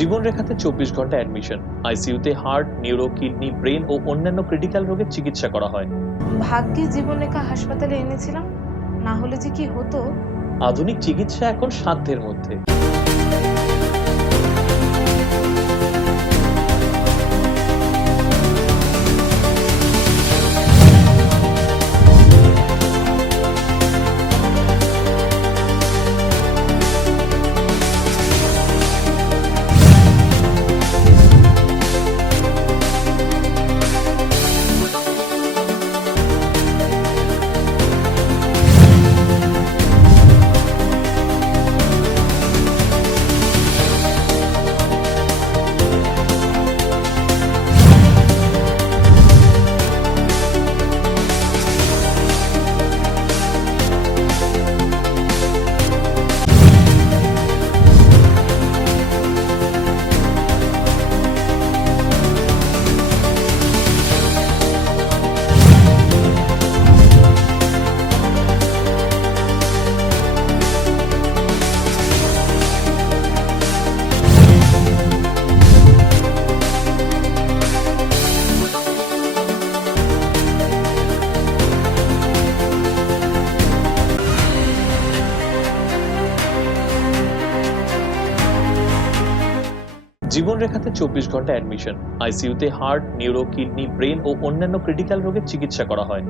জীবনরেখাতে 24 ঘন্টা অ্যাডমিশন। আইসিইউতে heart, neuro, kidney, brain ও অন্যান্য ক্রিটিক্যাল রোগের চিকিৎসা করা হয়। ভাগ্যে জীবনরেখা হাসপাতালে এনেছিলাম, না হলে যে কি হতো। আধুনিক চিকিৎসা এখন সাধ্যের মধ্যে। জীবনরেখাতে 24 ঘন্টা অ্যাডমিশন। আইসিইউতে হার্ট, নিউরো, কিডনি, ব্রেন ও অন্যান্য ক্রিটিক্যাল রোগের চিকিৎসা করা হয়।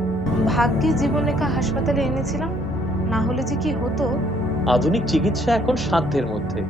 ভাগ্যে জীবনরেখা হাসপাতালে এনেছিলাম, না হলে যে কি হতো। আধুনিক চিকিৎসা এখন সাধ্যের মধ্যে।